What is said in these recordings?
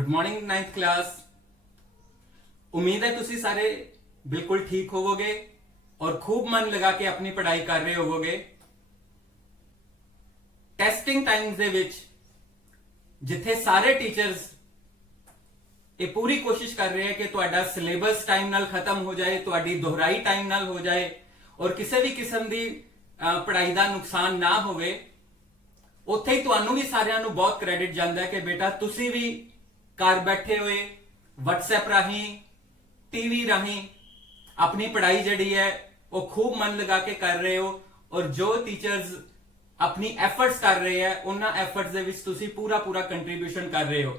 Good morning ninth class. उम्मीद है तुसी सारे बिल्कुल ठीक होवोगे और खूब मन लगा के अपनी पढ़ाई कर रहे होवोगे। टेस्टिंग टाइम्स दे विच जिथे सारे टीचर्स ये पूरी कोशिश कर रहे हैं कि तुहाडा सिलेबस टाइम नाल खत्म हो जाए, तुहाडी दोहराई टाइम नाल हो जाए और किसी भी किस्म की पढ़ाई का नुकसान ना होवे, उत्थे ही तुहानू भी सारियां नू बहुत क्रेडिट जांदा है कि बेटा तुसी भी घर बैठे हुए व्हाट्सएप राही टीवी राही अपनी पढ़ाई जड़ी है वो खूब मन लगा के कर रहे हो और जो टीचर्स अपनी एफर्ट्स कर रहे हैं उन्होंने एफर्ट्स दे विच तुसी पूरा पूरा कंट्रीब्यूशन कर रहे हो,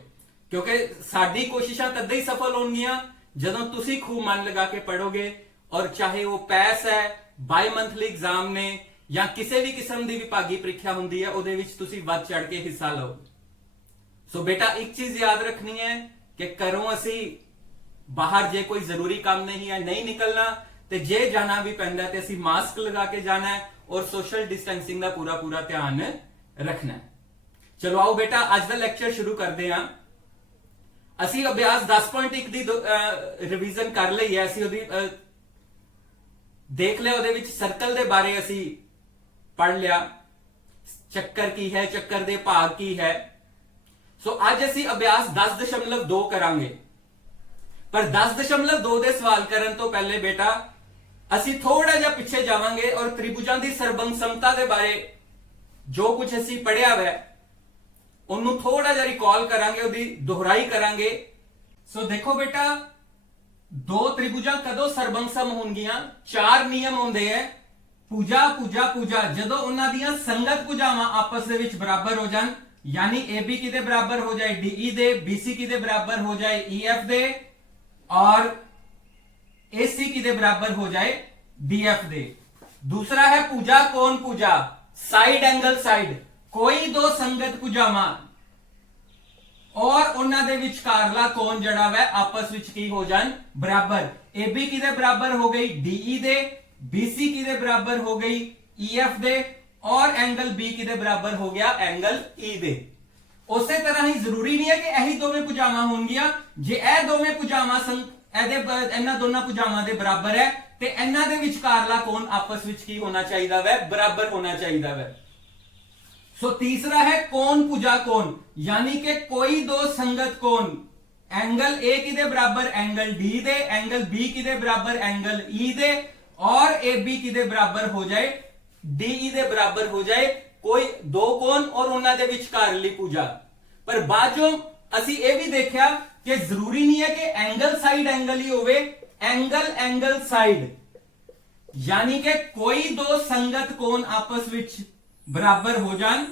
क्योंकि साडी कोशिशां तद ही सफल होणगियां जदों तुसी खूब मन लगा के पढ़ोगे और चाहे वो पैस है, बाई मंथली एग्जाम ने या किसी भी किस्म की विभागी परीक्षा हुंदी है उहदे विच तुसी वध चढ़ के हिस्सा लो। सो बेटा एक चीज याद रखनी है कि घरों असी बाहर जे कोई जरूरी काम नहीं है नहीं निकलना, ते जे जाना भी पैंदा ते असी मास्क लगा के जाना है और सोशल डिस्टेंसिंग का पूरा पूरा ध्यान रखना है। चलो आओ बेटा अज का लैक्चर शुरू करते हैं। असी अभ्यास 10.1 दी रिवीजन कर ली है, असी उहदी देख लिया, उहदे विच सर्कल दे बारे असी पढ़ लिया, चक्कर की है, चक्कर दे भाग की है। सो आज असी अभ्यास 10.2 करांगे, पर 10.2 दे सवाल करन तो पहले बेटा असी थोड़ा जा पीछे जावांगे और त्रिभुजां दी सरबंग समता दे बारे जो कुछ असी पढ़िया है उन्होंने थोड़ा जा रिकॉल करांगे, उहदी दोहराई करांगे। सो देखो बेटा दो त्रिभुजां कदों सरबंग सम होणगियां, चार नियम होंदे है। पूजा पूजा पूजा जदों उन्हां दीयां संगत भुजावां आपस दे विच बराबर हो जान, यानी ए बी किदे बराबर हो जाए डीई दे, बीसी किदे बराबर हो जाए ईएफ दे और एसी किदे बराबर हो जाए डीएफ दे। दूसरा है पूजा कौन पूजा, साइड एंगल साइड, कोई दो संगत भुजावां और उन्हां दे विचकारला कोण जड़ा वै आपस विच की हो जान बराबर। ए बी किदे बराबर हो गई डीई दे, बीसी किदे बराबर हो गई ईएफ दे और एंगल बी किदे बराबर हो गया एंगल ई दे। उसे तरह ही जरूरी नहीं है कि यही दोवें भुजावां होणगियां, जे ए दोवें भुजावां इन्हां दोनों भुजावां दे बराबर है ते इन्हां दे विचकारला कोण आपस विच की होना चाहिदा वै बराबर होना चाहिदा वै। सो तीसरा है कौन पूजा कौन, यानी कि कोई दो संगत कोण, एंगल ए किदे बराबर एंगल डी दे, एंगल बी किदे बराबर एंगल ई दे और ए बी किदे बराबर हो जाए डीई दे बराबर हो जाए, कोई दो कोण और उन्हां दे विचकारली पूजा। पर बाजों असी ये भी देखा कि जरूरी नहीं है कि एंगल साइड एंगल ही होवे, एंगल एंगल साइड, यानी कि कोई दो संगत कोण आपस विच बराबर हो जान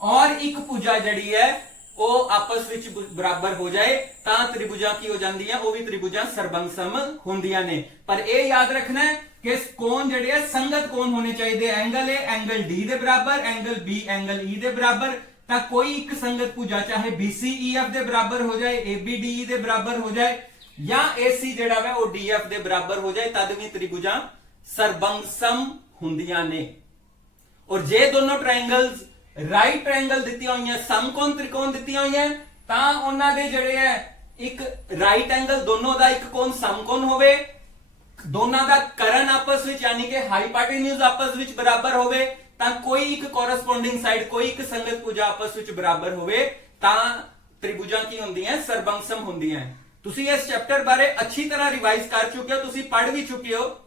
और एक भुजा जड़ी है वो आपस विच बराबर हो जाए तां त्रिभुजां की हो जांदी है, वो भी त्रिभुजां सरबंग सम हुंदियां ने। पर यह याद रखना है कि कोण जड़े है संगत कोण होने चाहिए, एंगल ए एंगल डी दे बराबर, एंगल बी एंगल ई दे बराबर, तां कोई एक संगत भुजा चाहे बीसी ईएफ दे बराबर हो जाए, ए बी डी दे बराबर हो जाए या एसी जड़ा है वो डीएफ दे बराबर हो जाए, तद भी त्रिभुजां सरबंग सम हुंदियां ने। और जे दोनों ट्रायंगल्स राइट ट्रायंगल दित्तियां हुई हैं, समकोण त्रिकोण दित्तियां हुई हैं, तां उन्हां दे जड़े है एक राइट एंगल दोनों दा एक कोण समकोण होवे, दोनों दा करण आपस विच यानी कि हाइपोटेन्यूज आपस विच बराबर होवे, तां कोई एक कोरस्पोंडिंग साइड कोई एक संगत भुजा आपस विच बराबर होवे तां त्रिभुजां की हुंदियां सरबंग सम हुंदियां। तुसी इस चैप्टर बारे अच्छी तरह रिवाइज कर चुके हो, तुसी पढ़ भी चुके हो,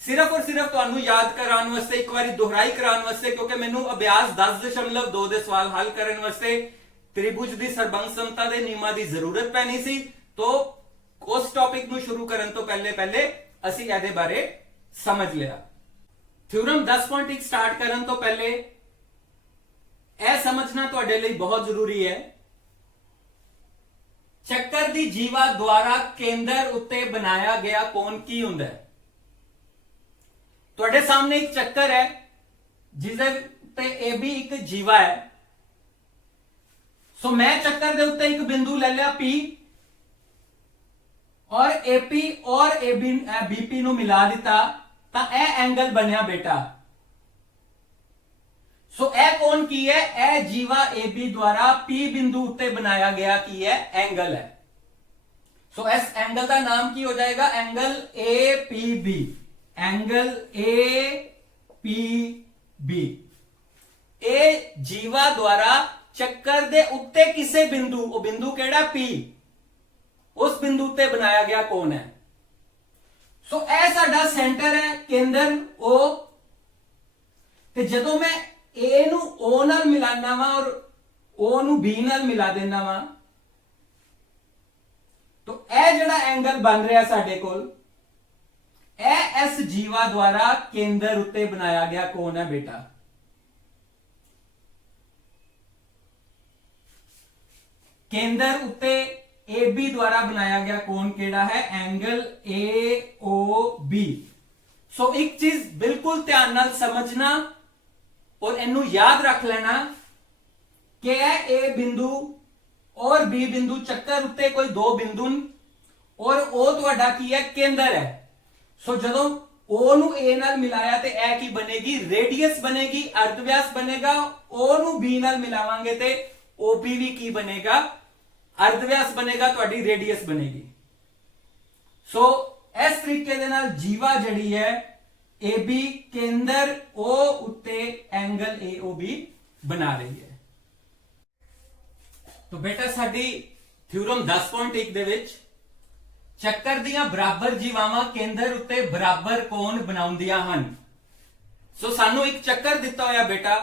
सिर्फ और सिर्फ तुहानू याद कराने वास्ते एक बारी दोहराई कराने वास्ते, क्योंकि मैनू अभ्यास 10.2 दे सवाल हल करने वास्ते त्रिभुज दी सरबंग समता दे नियमां दी जरूरत पैनी सी। तो उस टॉपिक नू शुरू करन तो पहले पहले असी इहदे बारे समझ लिया। थ्योरम 10.1 स्टार्ट करन तो पहले यह समझना तुहाडे लई बहुत जरूरी है, चक्कर दी जीवा द्वारा केंद्र उत्ते बनाया गया कोण की हुंदा है। तुहाडे सामने एक चक्कर है जिसदे उत्ते ए बी एक जीवा है। सो मैं चक्कर दे उत्ते एक बिंदु ले लिया पी और एपी और एबी बीपी नु मिला दिता तां ए एंगल बनया बेटा। सो ए कोण की है, ए जीवा AB द्वारा P बिंदु उत्ते बनाया गया की है एंगल है। सो इस एंगल का नाम की हो जाएगा, एंगल APB, एंगल APB। ए जीवा द्वारा चक्कर दे उत्ते किसे बिंदु, वो बिंदु केड़ा P, उस बिंदु उत्ते बनाया गया कोण है। सो ए साडा सेंटर है, केंद्र O, ते जदों मैं ए नू O नाल मिलाना वा और O नू B नाल मिला देना वा, तो ए जड़ा एंगल बन रहा साडे कोल, ए इस जीवा द्वारा केंद्र उत्ते बनाया गया कोण है बेटा। केंद्र उत्ते AB द्वारा बनाया गया कोण केड़ा है, एंगल AOB। सो एक चीज बिल्कुल ध्यान नाल समझना और इनू याद रख लेना कि ए बिंदु और बी बिंदु चक्कर उत्ते कोई दो बिंदु और ओ तुहाडा की है, केंद्र है। सो जदों ओ नू ए नाल मिलाया ते ए की बनेगी, रेडियस बनेगी, अर्धव्यास बनेगा। ओ नू बी नाल मिलावांगे ते ओपी भी की बनेगा, अर्धव्यास बनेगा, तुहाडी रेडियस बनेगी। सो इस तरीके दे नाल जीवा जड़ी है AB केंद्र O उत्ते एंगल AOB बना रही है। तो बेटा साडी थ्योरम 10.1 दे विच ਚੱਕਰ ਦੀਆਂ ਬਰਾਬਰ ਜੀਵਾਵਾਂ ਕੇਂਦਰ ਉੱਤੇ ਬਰਾਬਰ ਕੋਣ ਬਣਾਉਂਦੀਆਂ ਹਨ। ਸੋ ਸਾਨੂੰ ਇੱਕ ਚੱਕਰ ਦਿੱਤਾ ਹੋਇਆ ਬੇਟਾ,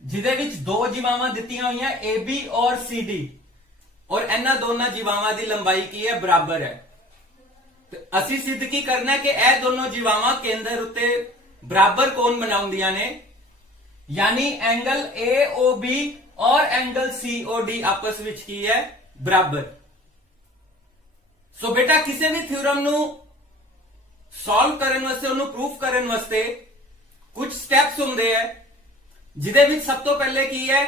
ਜਿਹਦੇ ਵਿੱਚ ਦੋ ਜੀਵਾਵਾਂ ਦਿੱਤੀਆਂ ਹੋਈਆਂ AB ਔਰ CD, ਔਰ ਇਹਨਾਂ ਦੋਨਾਂ ਜੀਵਾਵਾਂ ਦੀ ਲੰਬਾਈ ਕੀ ਹੈ, ਬਰਾਬਰ ਹੈ। ਤੇ ਅਸੀਂ ਸਿੱਧ ਕੀ ਕਰਨਾ ਹੈ ਕਿ ਇਹ ਦੋਨੋਂ ਜੀਵਾਵਾਂ ਕੇਂਦਰ ਉੱਤੇ ਬਰਾਬਰ ਕੋਣ ਬਣਾਉਂਦੀਆਂ ਨੇ, यानी एंगल AOB और एंगल COD आपस ਵਿੱਚ ਕੀ ਹੈ, ਬਰਾਬਰ। सो बेटा किसी भी थ्योरम ਨੂੰ ਸੋਲਵ ਕਰਨ ਵਾਸਤੇ, ਉਹਨੂੰ ਪ੍ਰੂਫ ਕਰਨ ਵਾਸਤੇ ਕੁਝ ਸਟੈਪਸ ਹੁੰਦੇ ਆ, ਜਿਹਦੇ ਵਿੱਚ ਸਭ ਤੋਂ ਪਹਿਲੇ ਕੀ ਹੈ,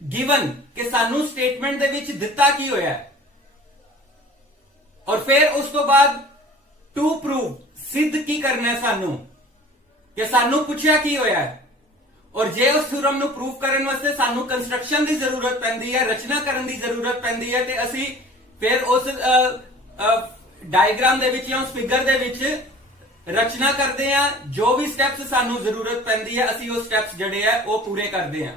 ਗਿਵਨ ਕਿ ਸਾਨੂੰ ਸਟੇਟਮੈਂਟ ਦੇ ਵਿੱਚ ਦਿੱਤਾ ਕੀ ਹੋਇਆ ਹੈ, ਔਰ ਫਿਰ ਉਸ ਤੋਂ ਬਾਅਦ ਟੂ ਪ੍ਰੂਵ, ਸਿੱਧ ਕੀ ਕਰਨਾ ਹੈ ਸਾਨੂੰ ਕਿ ਸਾਨੂੰ ਪੁੱਛਿਆ ਕੀ ਹੋਇਆ ਹੈ। और जे उस थ्योरम ਨੂੰ ਪ੍ਰੂਫ ਕਰਨ ਵਾਸਤੇ ਸਾਨੂੰ ਕੰਸਟਰਕਸ਼ਨ ਦੀ ਜ਼ਰੂਰਤ ਪੈਂਦੀ ਹੈ, ਰਚਨਾ ਕਰਨ ਦੀ ਜ਼ਰੂਰਤ ਪੈਂਦੀ ਹੈ, ਤੇ ਅਸੀਂ ਫਿਰ ਉਸ ਡਾਇਗਰਾਮ ਦੇ ਵਿੱਚ ਜਾਂ ਉਸ ਫਿਗਰ ਦੇ ਵਿੱਚ ਰਚਨਾ ਕਰਦੇ ਆ। ਜੋ ਵੀ ਸਟੈਪਸ ਸਾਨੂੰ ਜ਼ਰੂਰਤ ਪੈਂਦੀ ਹੈ, ਅਸੀਂ ਉਹ ਸਟੈਪਸ ਜਿਹੜੇ ਆ ਉਹ ਪੂਰੇ ਕਰਦੇ ਆ,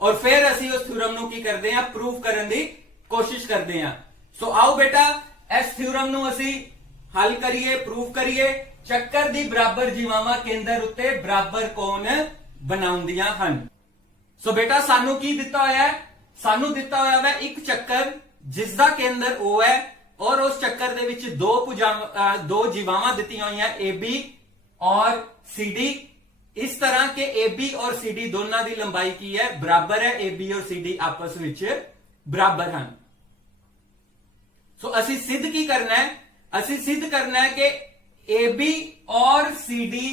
ਔਰ ਫਿਰ ਅਸੀਂ ਉਸ ਥਿਊਰਮ ਨੂੰ ਕੀ ਕਰਦੇ ਆ, ਪ੍ਰੂਫ ਕਰਨ ਦੀ ਕੋਸ਼ਿਸ਼ ਕਰਦੇ ਆ। ਸੋ ਆਓ ਬੇਟਾ ਇਸ ਥਿਊਰਮ ਨੂੰ ਅਸੀਂ ਹੱਲ ਕਰੀਏ, ਪ੍ਰੂਫ ਕਰੀਏ। ਚੱਕਰ ਦੀ ਬਰਾਬਰ ਜੀਵਾਵਾਂ ਕੇਂਦਰ ਉੱਤੇ ਬਰਾਬਰ ਕੋਣ ਬਣਾਉਂਦੀਆਂ ਹਨ। ਸੋ ਬੇਟਾ ਸਾਨੂੰ ਕੀ ਦਿੱਤਾ ਹੋਇਆ ਹੈ, ਸਾਨੂੰ ਦਿੱਤਾ ਹੋਇਆ ਹੈ ਇੱਕ ਚੱਕਰ ਜਿਸ ਦਾ ਕੇਂਦਰ O ਹੈ, और उस चक्कर दे विच दो जीवावां दित्तियां होईयां AB और CD। इस तरह के AB और CD दोनों की लंबाई की है, बराबर है। AB और CD आपस विच बराबर हैं। सो असी सिद्ध की करना है, असी सिद्ध करना है कि AB और CD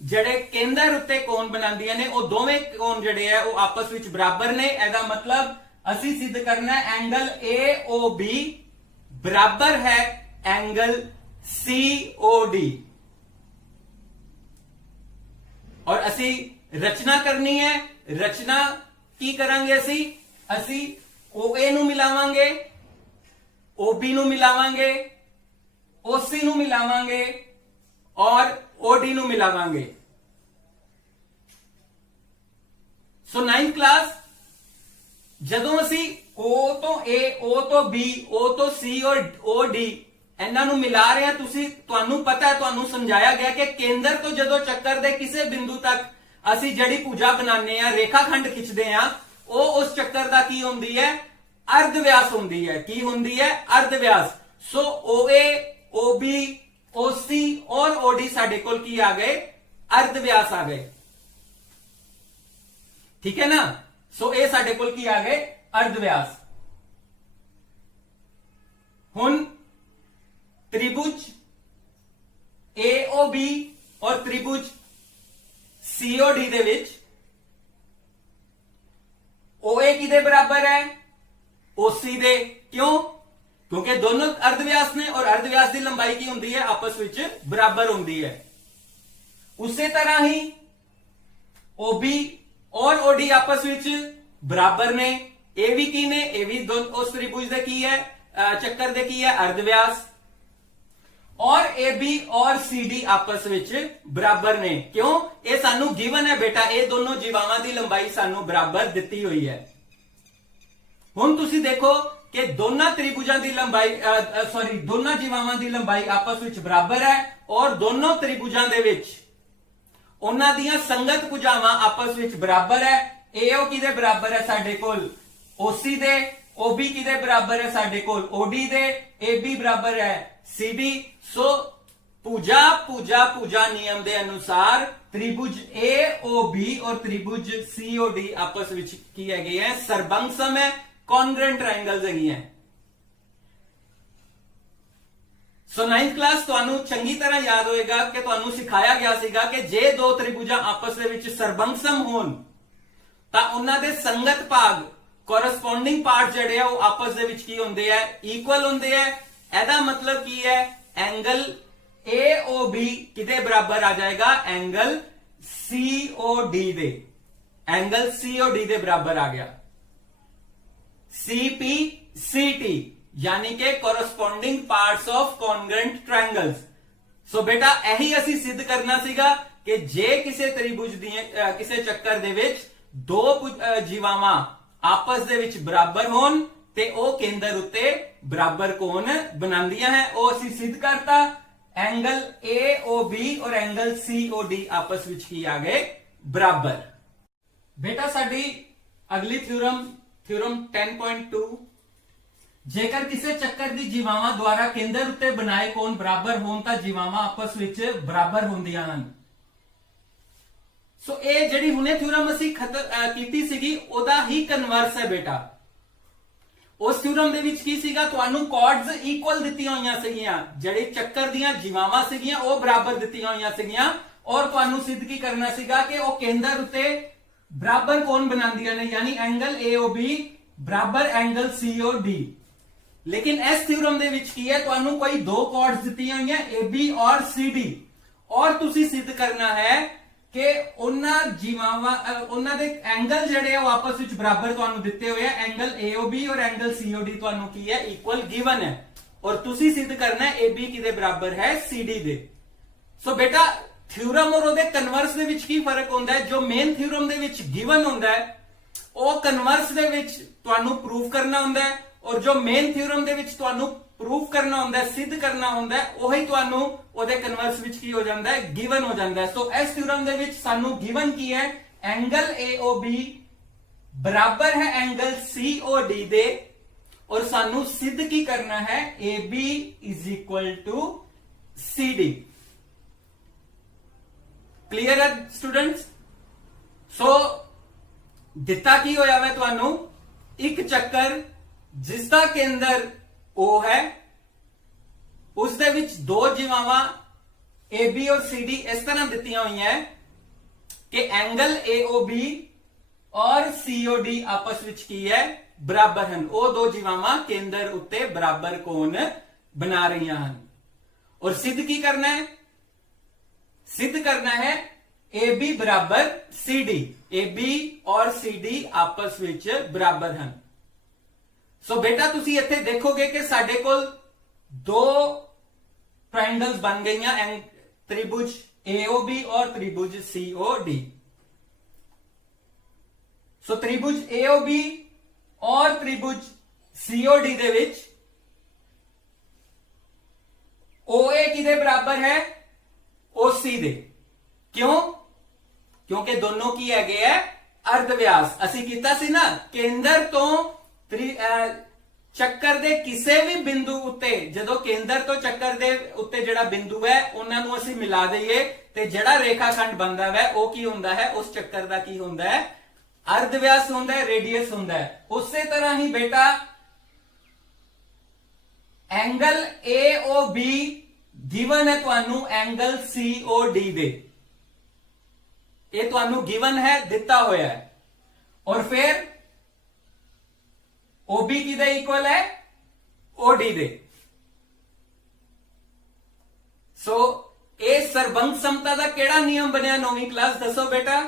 जड़े केंद्र उत्ते कोण बनांदियां ने, वो दोवें कोण जड़े है वो आपस विच बराबर ने। एदा मतलब असी सिद्ध करना है एंगल AOB बराबर है एंगल COD, और असी रचना करनी है। रचना की करांगे, असी OA नू मिलावांगे, OB नू मिलावांगे, OC नू मिलावांगे और OD नू मिलावांगे। सो 9th क्लास ਜਦੋਂ ਅਸੀਂ O ਤੋਂ A, O ਤੋਂ B, O ਤੋਂ C और OD ਇਹਨਾਂ ਨੂੰ ਮਿਲਾ ਰਹੇ ਹਾਂ, ਤੁਹਾਨੂੰ ਪਤਾ ਹੈ, ਤੁਹਾਨੂੰ ਸਮਝਾਇਆ ਗਿਆ ਕਿ ਕੇਂਦਰ ਤੋਂ ਜਦੋਂ ਚੱਕਰ ਦੇ ਕਿਸੇ ਬਿੰਦੂ ਤੱਕ ਅਸੀਂ ਜਿਹੜੀ ਭੁਜਾ ਬਣਾਉਂਦੇ ਆ, ਰੇਖਾ ਖੰਡ ਖਿੱਚਦੇ ਆ, ਉਹ ਉਸ ਚੱਕਰ ਦਾ ਕੀ ਹੁੰਦੀ ਹੈ, ਅਰਧਵਿਆਸ ਹੁੰਦੀ ਹੈ। ਕੀ ਹੁੰਦੀ ਹੈ, ਅਰਧਵਿਆਸ। ਸੋ OA, OB, OC और OD ਸਾਡੇ ਕੋਲ ਕੀ ਆ ਗਏ, ਅਰਧਵਿਆਸ ਆ ਗਏ। ਠੀਕ ਹੈ ਨਾ। ਸੋ ਇਹ ਸਾਡੇ ਕੋਲ ਕੀ ਆ ਗਏ, अर्धव्यास। हुन त्रिभुज AOB और त्रिभुज COD दे विच OA किदे बराबर है, OC दे। क्यों? क्योंकि दोनों अर्धव्यास ने और अर्धव्यास की लंबाई की होंदी है, आपस विच बराबर होंदी है। उसी तरह ही OB और ओडी आपस ਵਿੱਚ ਬਰਾਬਰ ਨੇ। ਇਹ ਵੀ ਕੀ ਨੇ, ਇਹ ਵੀ ਉਸ त्रिभुज ਦੇ ਕੀ ਹੈ, ਚੱਕਰ ਦੇ ਕੀ ਹੈ, अर्ध व्यास। और AB और CD आपस ਵਿੱਚ ਬਰਾਬਰ ਨੇ। ਕਿਉਂ? ਇਹ ਸਾਨੂੰ ਗਿਵਨ ਹੈ ਬੇਟਾ, ਇਹ ਦੋਨੋਂ ਜੀਵਾਵਾਂ ਦੀ ਲੰਬਾਈ ਸਾਨੂੰ ਬਰਾਬਰ ਦਿੱਤੀ ਹੋਈ ਹੈ। ਹੁਣ ਤੁਸੀਂ ਦੇਖੋ ਕਿ ਦੋਨਾਂ त्रिभुजां ਦੀ ਲੰਬਾਈ ਦੋਨਾਂ ਜੀਵਾਵਾਂ ਦੀ ਲੰਬਾਈ ਆਪਸ ਵਿੱਚ ਬਰਾਬਰ ਹੈ ਔਰ ਦੋਨੋਂ त्रिभुजां ਦੇ ਵਿੱਚ ਉਹਨਾਂ ਦੀਆਂ ਸੰਗਤ ਭੁਜਾਵਾਂ ਆਪਸ ਵਿੱਚ ਬਰਾਬਰ ਹੈ। AO ਕਿਹਦੇ ਬਰਾਬਰ ਹੈ ਸਾਡੇ ਕੋਲ, OC ਦੇ। OB ਕਿਹਦੇ ਬਰਾਬਰ ਹੈ ਸਾਡੇ ਕੋਲ, OD ਦੇ। AB ਬਰਾਬਰ ਹੈ CD। ਸੋ ਭੁਜਾ ਨਿਯਮ ਦੇ ਅਨੁਸਾਰ त्रिभुज AOB और त्रिभुज COD ਆਪਸ ਵਿੱਚ ਕੀ ਹੈਗੇ ਹੈ, ਸਰਬੰਗ ਸਮ ਹੈ, ਕੌਨਗਰੈਂਟ ਟ੍ਰਾਇੰਗਲਸ ਹੈਗੀਆਂ। ਸੋ 9th ਕਲਾਸ ਤੁਹਾਨੂੰ ਚੰਗੀ ਤਰ੍ਹਾਂ ਯਾਦ ਹੋਏਗਾ ਕਿ ਤੁਹਾਨੂੰ ਸਿਖਾਇਆ ਗਿਆ ਸੀਗਾ ਕਿ ਜੇ ਦੋ ਤ੍ਰਿਭੁਜਾਂ ਆਪਸ ਦੇ ਵਿੱਚ ਸਰਬੰਗਸਮ ਹੋਣ ਤਾਂ ਉਹਨਾਂ ਦੇ ਸੰਗਤ ਭਾਗ ਕੋਰਸਪੋਂਡਿੰਗ ਪਾਰਟ ਜਿਹੜੇ ਆ ਉਹ ਆਪਸ ਦੇ ਵਿੱਚ ਕੀ ਹੁੰਦੇ ਆ, ਇਕੁਅਲ ਹੁੰਦੇ ਆ। ਇਹਦਾ ਮਤਲਬ ਕੀ ਹੈ, ਐਂਗਲ AOB ਕਿਹਦੇ ਬਰਾਬਰ ਆ ਜਾਏਗਾ, ਐਂਗਲ COD ਦੇ। ਐਂਗਲ COD ਦੇ ਬਰਾਬਰ ਆ ਗਿਆ। CPCT यानी कि corresponding parts of congruent triangles. So बेटा यही ਅਸੀਂ सिद्ध करना ਸੀਗਾ ਕਿ ਜੇ ਕਿਸੇ त्रिभुज ਦੀ ਕਿਸੇ ਚੱਕਰ ਦੇ ਵਿੱਚ ਦੋ ਜੀਵਾਵਾਂ ਆਪਸ ਦੇ ਵਿੱਚ ਬਰਾਬਰ ਹੋਣ ਤੇ ਉਹ ਕੇਂਦਰ ਉੱਤੇ ਬਰਾਬਰ ਕੋਣ ਬਣਾਉਂਦੀਆਂ ਹੈ। ਉਹ ਅਸੀਂ ਸਿੱਧ ਕਰਤਾ। एंगल AOB और एंगल COD ਆਪਸ ਵਿੱਚ ਕੀ ਆ ਗਏ, ਬਰਾਬਰ। बेटा ਸਾਡੀ ਅਗਲੀ ਥਿਊਰਮ 10.2 ਜੇਕਰ ਕਿਸੇ ਚੱਕਰ ਦੀ ਜੀਵਾਵਾਂ ਦੁਆਰਾ ਕੇਂਦਰ ਉੱਤੇ ਬਣਾਏ ਕੋਣ ਬਰਾਬਰ ਹੋਣ ਤਾਂ ਜੀਵਾਵਾਂ ਆਪਸ ਵਿੱਚ ਬਰਾਬਰ ਹੁੰਦੀਆਂ ਹਨ। ਸੋ ਇਹ ਜਿਹੜੀ ਹੁਣੇ ਥਿਊਰਮ ਅਸੀਂ ਕੀਤੀ ਸੀਗੀ ਉਹਦਾ ਹੀ ਕਨਵਰਸ ਹੈ ਬੇਟਾ। ਉਸ ਥਿਊਰਮ ਦੇ ਵਿੱਚ ਕੀ ਸੀਗਾ, ਤੁਹਾਨੂੰ ਕੋਰਡਸ ਇਕੁਅਲ ਦਿੱਤੀਆਂ ਹੋਈਆਂ ਸੀਗੀਆਂ, ਜਿਹੜੇ ਚੱਕਰ ਦੀਆਂ ਜੀਵਾਵਾਂ ਸੀਗੀਆਂ ਉਹ ਬਰਾਬਰ ਦਿੱਤੀਆਂ ਹੋਈਆਂ ਸੀਗੀਆਂ ਔਰ ਤੁਹਾਨੂੰ ਸਿੱਧ ਕੀ ਕਰਨਾ ਸੀਗਾ ਕਿ ਉਹ ਕੇਂਦਰ ਉੱਤੇ ਬਰਾਬਰ ਕੋਣ ਬਣਾਉਂਦੀਆਂ ਨੇ, ਯਾਨੀ ਐਂਗਲ AOB ਬਰਾਬਰ ਐਂਗਲ COD। लेकिन इस थ्योरम ਦੇ ਵਿੱਚ ਕੀ ਹੈ, ਤੁਹਾਨੂੰ ਕੋਈ ਦੋ ਕੋਰਡਸ ਦਿੱਤੀਆਂ ਹੋਈਆਂ AB ਔਰ CD ਔਰ ਤੁਸੀਂ ਸਿੱਧ ਕਰਨਾ ਹੈ ਕਿ ਉਹਨਾਂ ਜੀਵਾਵਾਂ ਉਹਨਾਂ ਦੇ ਐਂਗਲ ਜਿਹੜੇ ਆ ਉਹ ਆਪਸ ਵਿੱਚ ਬਰਾਬਰ ਤੁਹਾਨੂੰ ਦਿੱਤੇ ਹੋਏ ਆ। ਐਂਗਲ AOB ਔਰ ਐਂਗਲ COD ਤੁਹਾਨੂੰ ਕੀ ਹੈ, ਇਕੁਅਲ ਗਿਵਨ ਹੈ ਔਰ ਤੁਸੀਂ ਸਿੱਧ ਕਰਨਾ ਹੈ AB ਕਿਹਦੇ ਬਰਾਬਰ ਹੈ, CD ਦੇ। ਸੋ ਬੇਟਾ ਥਿਊਰਮ ਔਰ ਉਹਦੇ ਕਨਵਰਸ ਦੇ ਵਿੱਚ ਕੀ ਫਰਕ ਹੁੰਦਾ ਹੈ, ਜੋ ਮੇਨ ਥਿਊਰਮ ਦੇ ਵਿੱਚ ਗਿਵਨ ਹੁੰਦਾ ਹੈ ਉਹ ਕਨਵਰਸ ਦੇ ਵਿੱਚ ਤੁਹਾਨੂੰ ਪ੍ਰੂਫ ਕਰਨਾ ਹੁੰਦਾ ਹੈ ਔਰ ਜੋ ਮੇਨ ਥਿਊਰਮ ਦੇ ਵਿੱਚ ਤੁਹਾਨੂੰ ਪ੍ਰੂਫ ਕਰਨਾ ਹੁੰਦਾ ਹੈ, ਸਿੱਧ ਕਰਨਾ ਹੁੰਦਾ ਹੈ, ਉਹੀ ਤੁਹਾਨੂੰ ਉਹਦੇ ਕਨਵਰਸ ਵਿੱਚ ਕੀ ਹੋ ਜਾਂਦਾ ਹੈ, ਗਿਵਨ ਹੋ ਜਾਂਦਾ ਹੈ। ਸੋ ਇਸ ਥਿਊਰਮ ਦੇ ਵਿੱਚ ਸਾਨੂੰ ਗਿਵਨ ਕੀ ਹੈ, ਐਂਗਲ AOB ਬਰਾਬਰ ਹੈ ਐਂਗਲ COD ਦੇ ਔਰ ਸਾਨੂੰ ਸਿੱਧ ਕੀ ਕਰਨਾ ਹੈ, AB = CD। ਕਲੀਅਰ ਹੈ ਸਟੂਡੈਂਟਸ? ਸੋ ਦਿੱਤਾ ਕੀ ਹੋਇਆ ਵਾ ਤੁਹਾਨੂੰ, ਇੱਕ ਚੱਕਰ ਜਿਸ ਦਾ ਕੇਂਦਰ O ਹੈ ਉਸ ਦੇ ਵਿੱਚ ਦੋ ਜੀਵਾਵਾਂ AB ਔਰ CD ਇਸ ਤਰ੍ਹਾਂ ਦਿੱਤੀਆਂ ਹੋਈਆਂ ਕਿ ਐਂਗਲ AOB ਔਰ COD ਆਪਸ ਵਿੱਚ ਕੀ ਹੈ, ਬਰਾਬਰ ਹਨ। ਉਹ ਦੋ ਜੀਵਾਵਾਂ ਕੇਂਦਰ ਉੱਤੇ ਬਰਾਬਰ ਕੋਣ ਬਣਾ ਰਹੀਆਂ ਹਨ ਔਰ ਸਿੱਧ ਕੀ ਕਰਨਾ ਹੈ, ਸਿੱਧ ਕਰਨਾ ਹੈ AB ਬਰਾਬਰ CD। AB ਔਰ CD ਆਪਸ ਵਿੱਚ ਬਰਾਬਰ ਹਨ। ਸੋ ਬੇਟਾ ਤੁਸੀਂ ਇੱਥੇ ਦੇਖੋਗੇ ਕਿ ਸਾਡੇ ਕੋਲ ਦੋ ट्रायंगल्स बन गईयां, त्रिभुज AOB और त्रिभुज COD। सो त्रिभुज AOB और त्रिभुज COD ਦੇ ਵਿੱਚ OA ਕਿਹਦੇ ਬਰਾਬਰ ਹੈ, OC ਦੇ। ਕਿਉਂ? ਕਿਉਂਕਿ ਦੋਨੋਂ ਕੀ ਹੈਗੇ ਆ, अर्ध व्यास। ਅਸੀਂ ਕੀਤਾ ਸੀ ਨਾ, ਕੇਂਦਰ ਤੋਂ ਚੱਕਰ ਦੇ ਕਿਸੇ ਵੀ ਬਿੰਦੂ ਉੱਤੇ ਜਦੋਂ ਕੇਂਦਰ ਤੋਂ ਚੱਕਰ ਦੇ ਉੱਤੇ ਜਿਹੜਾ ਬਿੰਦੂ ਹੈ ਉਹਨਾਂ ਨੂੰ ਅਸੀਂ ਮਿਲਾ ਦਈਏ ਤੇ ਜਿਹੜਾ ਰੇਖਾਖੰਡ ਬਣਦਾ ਹੈ ਉਹ ਕੀ ਹੁੰਦਾ ਹੈ, ਉਸ ਚੱਕਰ ਦਾ ਕੀ ਹੁੰਦਾ ਹੈ, अर्ध व्यास ਹੁੰਦਾ ਹੈ, ਰੇਡੀਅਸ ਹੁੰਦਾ ਹੈ। ਉਸੇ ਤਰ੍ਹਾਂ ਹੀ ਬੇਟਾ ਐਂਗਲ AOB ਗਿਵਨ ਹੈ ਤੁਹਾਨੂੰ ਐਂਗਲ COD ਦੇ, ਇਹ ਤੁਹਾਨੂੰ ਗਿਵਨ ਹੈ, ਦਿੱਤਾ ਹੋਇਆ ਹੈ। ਔਰ ਫਿਰ OB ਕਿਹਦੇ ਇਕੁਅਲ ਹੈ, OD ਦੇ। ਸੋ ਇਹ ਸਰਬੰਗ ਸਮਤਾ ਦਾ ਕਿਹੜਾ ਨਿਯਮ ਬਣਿਆ 9ਵੀਂ ਕਲਾਸ, ਦੱਸੋ ਬੇਟਾ।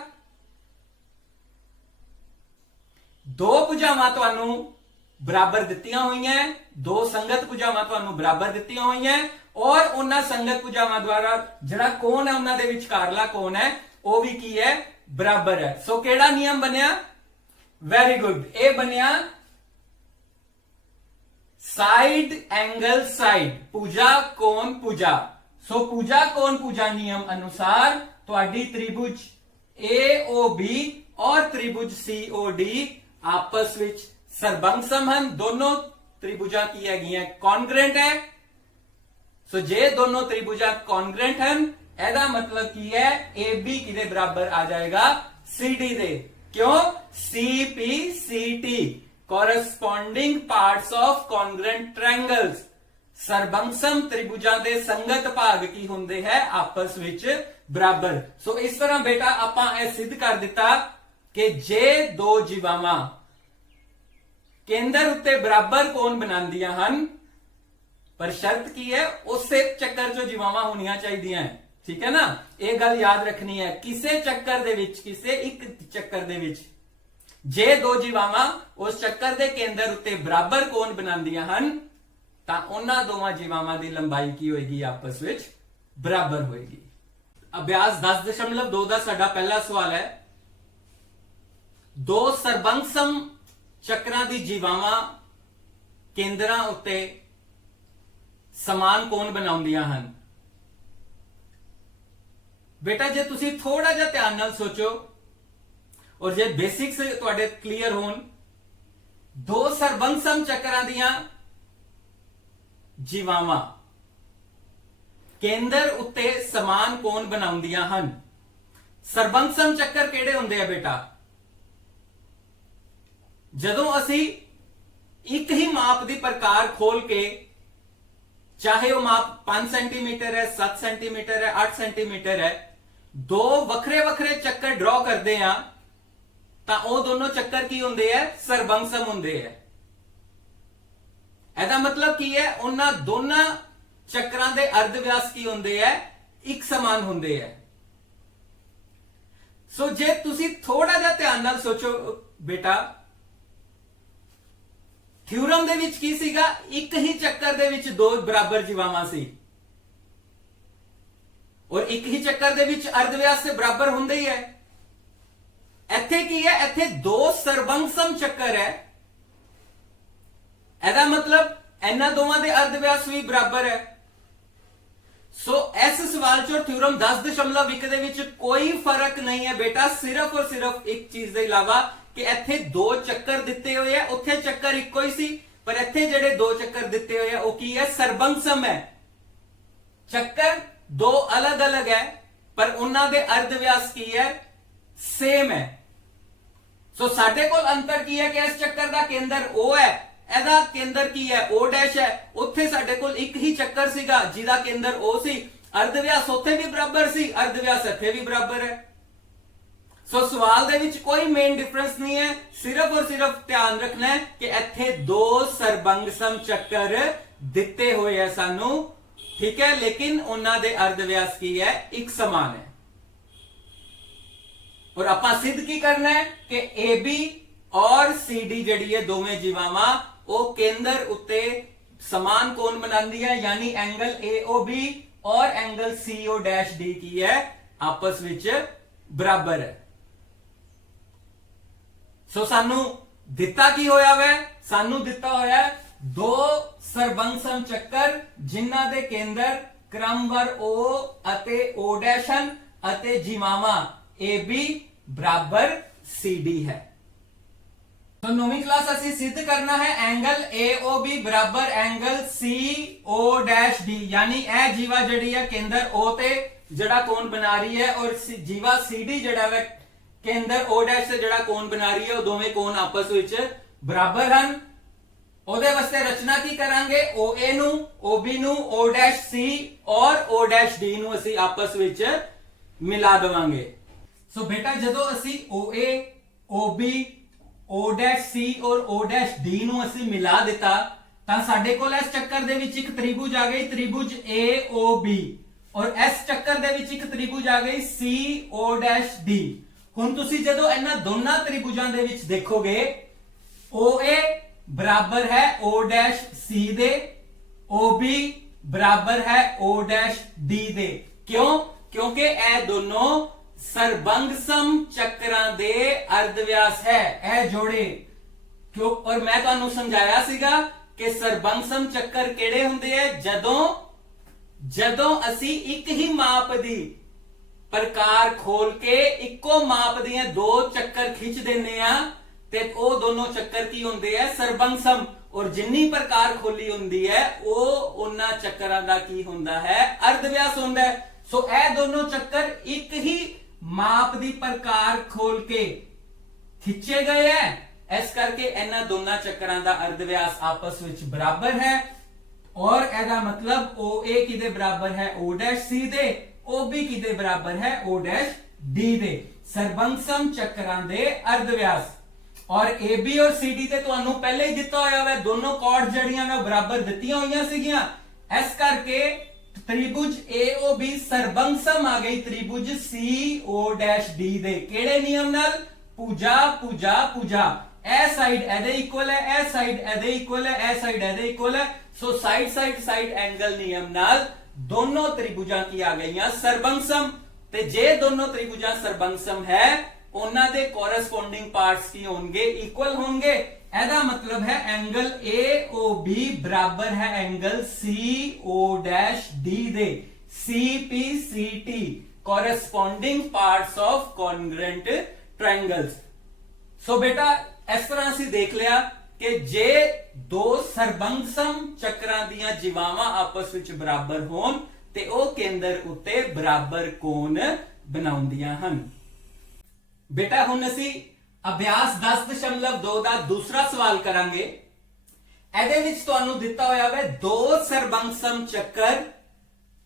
ਦੋ ਭੁਜਾਵਾਂ ਤੁਹਾਨੂੰ ਬਰਾਬਰ ਦਿੱਤੀਆਂ ਹੋਈਆਂ, ਦੋ ਸੰਗਤ ਭੁਜਾਵਾਂ ਤੁਹਾਨੂੰ ਬਰਾਬਰ ਦਿੱਤੀਆਂ ਹੋਈਆਂ, ਔਰ ਉਹਨਾਂ ਸੰਗਤ ਭੁਜਾਵਾਂ ਦੁਆਰਾ ਜਿਹੜਾ ਕੋਣ ਹੈ ਉਹਨਾਂ ਦੇ ਵਿਚਕਾਰਲਾ ਕੋਣ ਹੈ ਉਹ ਵੀ ਕੀ ਹੈ, ਬਰਾਬਰ ਹੈ। ਸੋ ਕਿਹੜਾ ਨਿਯਮ ਬਣਿਆ, ਵੈਰੀ ਗੁੱਡ, ਇਹ ਬਣਿਆ साइड एंगल साइड, भुजा कोण भुजा। सो भुजा कोण भुजा नियम अनुसार ਤੁਹਾਡੀ त्रिभुज AOB और त्रिभुज COD आपस ਵਿੱਚ ਸਰਬੰਗ ਸਮ ਹਨ, ਦੋਨੋਂ त्रिभुजा ਕੀ ਹੈਗੀਆਂ, ਕੌਨਗਰੈਂਟ ਹੈ। ਸੋ ਜੇ ਦੋਨੋਂ त्रिभुजा ਕੌਨਗਰੈਂਟ ਹਨ, ਇਹਦਾ ਮਤਲਬ ਕੀ ਹੈ, AB ਕਿਹਦੇ ਬਰਾਬਰ ਆ ਜਾਏਗਾ, CD ਦੇ। ਕਿਉਂ, CPCT corresponding parts of congruent triangles, ਸਰਬੰਗਸਮ त्रिभुजां ਦੇ ਸੰਗਤ ਭਾਗ ਕੀ ਹੁੰਦੇ ਹੈ, ਆਪਸ ਵਿੱਚ ਬਰਾਬਰ। ਸੋ ਇਸ ਤਰ੍ਹਾਂ ਬੇਟਾ ਆਪਾਂ ਇਹ ਸਿੱਧ ਕਰ ਦਿੱਤਾ ਕਿ ਜੇ ਦੋ ਜੀਵਾਵਾਂ ਕੇਂਦਰ ਉੱਤੇ ਬਰਾਬਰ ਕੋਣ ਬਣਾਉਂਦੀਆਂ ਹਨ, ਪਰ ਸ਼ਰਤ ਕੀ ਹੈ, ਉਸੇ ਚੱਕਰ 'ਚ ਜੀਵਾਵਾਂ ਹੋਣੀਆਂ ਚਾਹੀਦੀਆਂ, ਠੀਕ ਹੈ ਨਾ। ਇਹ ਗੱਲ ਯਾਦ ਰੱਖਣੀ ਹੈ, ਕਿਸੇ ਚੱਕਰ ਦੇ ਵਿੱਚ, ਕਿਸੇ ਇੱਕ ਚੱਕਰ ਦੇ ਵਿੱਚ ਜੇ ਦੋ ਜੀਵਾਵਾਂ ਉਸ ਚੱਕਰ ਦੇ ਕੇਂਦਰ ਉੱਤੇ ਬਰਾਬਰ ਕੋਣ ਬਣਾਉਂਦੀਆਂ ਹਨ ਤਾਂ ਉਹਨਾਂ ਦੋਵਾਂ ਜੀਵਾਵਾਂ ਦੀ ਲੰਬਾਈ ਕੀ ਹੋਏਗੀ, ਆਪਸ ਵਿੱਚ ਬਰਾਬਰ ਹੋਏਗੀ। ਅਭਿਆਸ 10.2 ਦਾ ਸਾਡਾ ਪਹਿਲਾ ਸਵਾਲ ਹੈ, ਦੋ ਸਰਬੰਗਸਮ ਚੱਕਰਾਂ ਦੀ ਜੀਵਾਵਾਂ ਕੇਂਦਰਾਂ ਉੱਤੇ ਸਮਾਨ ਕੋਣ ਬਣਾਉਂਦੀਆਂ ਹਨ। ਬੇਟਾ ਜੇ ਤੁਸੀਂ ਥੋੜਾ ਜਿਹਾ ਧਿਆਨ ਨਾਲ ਸੋਚੋ और जे बेसिक्स ਤੁਹਾਡੇ क्लियर होन, दो ਸਰਬੰਗਸਮ ਚੱਕਰਾਂ ਦੀਆਂ ਜੀਵਾਵਾਂ ਕੇਂਦਰ ਉੱਤੇ ਸਮਾਨ ਕੋਣ ਬਣਾਉਂਦੀਆਂ ਹਨ। ਸਰਬੰਗਸਮ ਚੱਕਰ ਕਿਹੜੇ ਹੁੰਦੇ ਆ ਬੇਟਾ, ਜਦੋਂ ਅਸੀਂ ਇੱਕ ਹੀ ਮਾਪ ਦੀ ਪ੍ਰਕਾਰ ਖੋਲ ਕੇ, ਚਾਹੇ ਉਹ ਮਾਪ 5 ਸੈਂਟੀਮੀਟਰ ਹੈ, 7 ਸੈਂਟੀਮੀਟਰ ਹੈ, 8 ਸੈਂਟੀਮੀਟਰ ਹੈ, ਦੋ ਵੱਖਰੇ ਵੱਖਰੇ ਚੱਕਰ ਡਰਾ ਕਰਦੇ ਆ ਤਾਂ ਉਹ ਦੋਨੋਂ ਚੱਕਰ ਕੀ ਹੁੰਦੇ ਐ, ਸਰਬੰਗਸਮ ਹੁੰਦੇ ਐ। ਇਹਦਾ ਮਤਲਬ ਕੀ ਹੈ, ਉਹਨਾਂ ਦੋਨਾਂ ਚੱਕਰਾਂ ਦੇ ਅਰਧ ਵਿਆਸ ਕੀ ਹੁੰਦੇ ਐ, ਇੱਕ ਸਮਾਨ ਹੁੰਦੇ ਐ। ਸੋ ਜੇ ਤੁਸੀਂ ਥੋੜਾ ਜਿਹਾ ਧਿਆਨ ਨਾਲ ਸੋਚੋ ਬੇਟਾ, ਥਿਊਰਮ ਦੇ ਵਿੱਚ ਕੀ ਸੀਗਾ, ਇੱਕ ਹੀ ਚੱਕਰ ਦੇ ਵਿੱਚ ਦੋ ਬਰਾਬਰ ਜੀਵਾਵਾਂ ਸੀ, ਔਰ ਇੱਕ ਹੀ ਚੱਕਰ ਦੇ ਵਿੱਚ ਅਰਧ ਵਿਆਸ ਤੇ ਬਰਾਬਰ ਹੁੰਦੇ ਹੀ ਹੈ। ਇੱਥੇ ਕੀ ਹੈ, ਇੱਥੇ ਦੋ ਸਰਬੰਗਸਮ ਚੱਕਰ ਹੈ, ਇਹਦਾ ਮਤਲਬ ਇਹਨਾਂ ਦੋਵਾਂ ਦੇ ਅਰਧ ਵਿਆਸ ਵੀ ਬਰਾਬਰ ਹੈ। ਸੋ ਇਸ ਸਵਾਲ ਚੋਂ ਥਿਊਰਮ 10.1 ਦੇ ਵਿੱਚ ਕੋਈ ਫਰਕ ਨਹੀਂ ਹੈ ਬੇਟਾ, ਸਿਰਫ ਔਰ ਸਿਰਫ ਇੱਕ ਚੀਜ਼ ਦੇ ਇਲਾਵਾ ਕਿ ਇੱਥੇ ਦੋ ਚੱਕਰ ਦਿੱਤੇ ਹੋਏ ਆ, ਉੱਥੇ ਚੱਕਰ ਇੱਕੋ ਹੀ ਸੀ, ਪਰ ਇੱਥੇ ਜਿਹੜੇ ਦੋ ਚੱਕਰ ਦਿੱਤੇ ਹੋਏ ਆ ਉਹ ਕੀ ਹੈ, ਸਰਬੰਗਸਮ ਹੈ। ਚੱਕਰ ਦੋ ਅਲੱਗ-ਅਲੱਗ ਹੈ ਪਰ ਉਹਨਾਂ ਦੇ ਅਰਧ ਵਿਆਸ ਕੀ ਹੈ, ਸੇਮ ਹੈ। ਸੋ ਸਾਡੇ ਕੋਲ ਅੰਤਰ ਕੀ ਹੈ ਕਿ ਇਸ ਚੱਕਰ ਦਾ ਕੇਂਦਰ O ਹੈ, ਇਹਦਾ ਕੇਂਦਰ ਕੀ ਹੈ, O' ਹੈ। ਉੱਥੇ ਸਾਡੇ ਕੋਲ ਇੱਕ ਹੀ ਚੱਕਰ ਸੀਗਾ ਜਿਹਦਾ ਕੇਂਦਰ O ਸੀ, ਅਰਧ ਵਿਆਸ ਉੱਥੇ ਵੀ ਬਰਾਬਰ ਸੀ, ਅਰਧ ਵਿਆਸ ਇੱਥੇ ਵੀ ਬਰਾਬਰ ਹੈ। ਸੋ ਸਵਾਲ ਦੇ ਵਿੱਚ ਕੋਈ ਮੇਨ ਡਿਫਰੈਂਸ ਨਹੀਂ ਹੈ, ਸਿਰਫ ਔਰ ਸਿਰਫ ਧਿਆਨ ਰੱਖਣਾ ਹੈ ਕਿ ਇੱਥੇ ਦੋ ਸਰਬੰਗਸਮ ਚੱਕਰ ਦਿੱਤੇ ਹੋਏ ਆ ਸਾਨੂੰ, ਠੀਕ ਹੈ, ਲੇਕਿਨ ਉਹਨਾਂ ਦੇ ਅਰਧ ਵਿਆਸ ਕੀ ਹੈ, ਇੱਕ ਸਮਾਨ ਹੈ। और ਆਪਾਂ सिद्ध की करना है कि AB और CD ਜਿਹੜੀ ਹੈ ਦੋਵੇਂ ਜੀਵਾਵਾਂ ਉਹ ਕੇਂਦਰ ਉੱਤੇ ਸਮਾਨ ਕੋਣ ਬਣਾਉਂਦੀ ਹੈ, ਯਾਨੀ ਐਂਗਲ AOB और एंगल CO' ਕੀ ਹੈ, ਆਪਸ ਵਿੱਚ ਬਰਾਬਰ ਹੈ। ਸੋ ਸਾਨੂੰ ਦਿੱਤਾ ਕੀ ਹੋਇਆ ਵੈ, ਸਾਨੂੰ ਦਿੱਤਾ ਹੋਇਆ ਦੋ ਸਰਬੰਗਸਮ ਚੱਕਰ ਜਿਨ੍ਹਾਂ ਦੇ ਕੇਂਦਰ ਕ੍ਰਮਵਾਰ O ਅਤੇ O' ਹਨ ਅਤੇ ਜੀਵਾਵਾਂ AB बराबर CD है। तो 9वीं क्लास ਅਸੀਂ सिद्ध करना है एंगल AOB बराबर एंगल CO' यानी ਇਹ ਜੀਵਾ ਜਿਹੜੀ ਹੈ ਕੇਂਦਰ O ਤੇ ਜਿਹੜਾ ਕੋਣ ਬਣਾ ਰਹੀ ਹੈ ਔਰ ਜੀਵਾ CD ਜਿਹੜਾ ਹੈ ਕੇਂਦਰ O' ਤੇ ਜਿਹੜਾ ਕੋਣ ਬਣਾ ਰਹੀ ਹੈ, ਉਹ ਦੋਵੇਂ ਕੋਣ ਆਪਸ ਵਿੱਚ ਬਰਾਬਰ ਹਨ। ਉਹਦੇ ਵਾਸਤੇ ਰਚਨਾ ਕੀ ਕਰਾਂਗੇ, OA ਨੂੰ, OB ਨੂੰ, O' ਔਰ O' ਨੂੰ ਅਸੀਂ ਆਪਸ ਵਿੱਚ ਮਿਲਾ ਦੇਵਾਂਗੇ। ਸੋ ਬੇਟਾ ਜਦੋਂ ਅਸੀਂ OA, OB, O' ਔਰ O' ਨੂੰ ਅਸੀਂ ਮਿਲਾ ਦਿੱਤਾ ਤਾਂ ਸਾਡੇ ਕੋਲ ਇਸ ਚੱਕਰ ਦੇ ਵਿੱਚ ਇੱਕ ਤ੍ਰਿਭੁਜ ਆ ਗਈ, ਤ੍ਰਿਭੁਜ AOB, ਔਰ ਇਸ ਚੱਕਰ ਦੇ ਵਿੱਚ ਇੱਕ ਤ੍ਰਿਭੁਜ ਆ ਗਈ CO'। ਹੁਣ ਤੁਸੀਂ ਜਦੋਂ ਇਹਨਾਂ ਦੋਨਾਂ ਤ੍ਰਿਭੁਜਾਂ ਦੇ ਵਿੱਚ ਦੇਖੋਗੇ OA बराबर है O डैश C दे, OB बराबर है O डैश D दे। क्यों? क्योंकि ਇਹ दोनों ਸਰਬੰਗ ਸਮ ਚੱਕਰਾਂ ਦੇ ਅਰਧ ਵਿਆਸ ਹੈ, ਇਹ ਜੋੜੇ क्यों? और मैं ਤੁਹਾਨੂੰ ਸਮਝਾਇਆ ਸੀਗਾ ਕਿ ਸਰਬੰਗ ਸਮ ਚੱਕਰ ਕਿਹੜੇ ਹੁੰਦੇ ਆ, ਜਦੋਂ ਅਸੀਂ ਇੱਕ ਹੀ ਮਾਪ ਦੀ ਪ੍ਰਕਾਰ ਖੋਲ ਕੇ ਇੱਕੋ ਮਾਪ ਦੀਆਂ ਦੋ ਚੱਕਰ ਖਿੱਚ ਦਿੰਨੇ ਆ ਤੇ ਉਹ ਦੋਨੋਂ ਚੱਕਰ ਕੀ ਹੁੰਦੇ ਆ, ਸਰਬੰਗ ਸਮ। ਔਰ ਜਿੰਨੀ ਪ੍ਰਕਾਰ ਖੋਲੀ ਹੁੰਦੀ ਹੈ ਉਹ ਉਹਨਾਂ ਚੱਕਰਾਂ ਦਾ ਕੀ ਹੁੰਦਾ ਹੈ, ਅਰਧ ਵਿਆਸ ਹੁੰਦਾ ਹੈ। ਸੋ ਇਹ ਦੋਨੋਂ ਚੱਕਰ ਇੱਕ ਹੀ ਮਾਪ ਦੀ ਪ੍ਰਕਾਰ ਖੋਲ ਕੇ ਖਿੱਚੇ ਗਏ ਹੈ, ਇਸ ਕਰਕੇ ਇਹਨਾਂ ਦੋਨਾਂ ਚੱਕਰਾਂ ਦਾ ਅਰਧ ਵਿਆਸ ਆਪਸ ਵਿੱਚ ਬਰਾਬਰ ਹੈ। ਔਰ ਇਹਦਾ ਮਤਲਬ OA ਕਿਹਦੇ ਬਰਾਬਰ ਹੈ, O ਡੈਸ਼ C ਦੇ, OB ਕਿਹਦੇ ਬਰਾਬਰ ਹੈ, O ਡੈਸ਼ D ਦੇ। ਸਰਬੰਗ ਸਮ ਚੱਕਰਾਂ ਦੇ ਅਰਧ ਵਿਆਸ। ਔਰ AB ਔਰ CD ਤੇ ਤੁਹਾਨੂੰ ਪਹਿਲੇ ਹੀ ਦਿੱਤਾ ਹੋਇਆ ਹੈ, ਦੋਨੋਂ ਕੋਡ ਜਿਹੜੀਆਂ ਨੇ ਬਰਾਬਰ ਦਿੱਤੀਆਂ ਹੋਈਆਂ ਸੀਗੀਆਂ, ਇਸ ਕਰਕੇ त्रिभुज AOB ਸਰਬੰਗ ਸਮ ਆ ਗਈ त्रिभुज CO ਡੈਸ਼ D ਦੇ। ਕਿਹੜੇ ਨਿਯਮ ਨਾਲ? ਭੁਜਾ ਭੁਜਾ ਭੁਜਾ। ਇਹ ਸਾਈਡ ਇਹਦੇ ਇਕੁਅਲ ਹੈ, ਇਹ ਸਾਈਡ ਇਹਦੇ ਇਕੁਅਲ ਹੈ, ਇਹ ਸਾਈਡ ਇਹਦੇ ਇਕੁਅਲ ਹੈ। ਸੋ ਸਾਈਡ ਐਂਗਲ ਨਿਯਮ ਨਾਲ ਦੋਨੋਂ त्रिभुजां ਕੀ ਆ ਗਈਆਂ, ਸਰਬੰਗ ਸਮ। ਤੇ ਜੇ ਦੋਨੋਂ त्रिभुजां ਸਰਬੰग ਸਮ ਹੈ, ਉਹਨਾਂ ਦੇ ਕੋਰਸਪੋਂਡਿੰਗ ਪਾਰਟਸ ਕੀ ਹੋਣਗੇ, ਇਕੁਅਲ ਹੋਣਗੇ। ਇਹਦਾ ਮਤਲਬ ਹੈ ਐਂਗਲ AOB ਬਰਾਬਰ ਹੈ ਐਂਗਲ CO ਡੈਸ਼ D ਦੇ। CPCT corresponding parts of congruent triangles. So ਬੇਟਾ ਇਸ ਤਰ੍ਹਾਂ ਅਸੀਂ ਦੇਖ ਲਿਆ ਕਿ ਜੇ ਦੋ ਸਰਬੰਗ ਸਮ ਚੱਕਰਾਂ ਦੀਆਂ ਜੀਵਾਵਾਂ ਆਪਸ ਵਿੱਚ ਬਰਾਬਰ ਹੋਣ ਤੇ ਉਹ ਕੇਂਦਰ ਉੱਤੇ ਬਰਾਬਰ ਕੋਣ ਬਣਾਉਂਦੀਆਂ ਹਨ। ਬੇਟਾ ਹੁਣ ਅਸੀਂ ਅਭਿਆਸ 10.2 ਦਾ ਦੂਸਰਾ ਸਵਾਲ ਕਰਾਂਗੇ। ਇਹਦੇ ਵਿੱਚ ਤੁਹਾਨੂੰ ਦਿੱਤਾ ਹੋਇਆ ਹੈ ਦੋ ਸਰਬੰਗ ਸਮ ਚੱਕਰ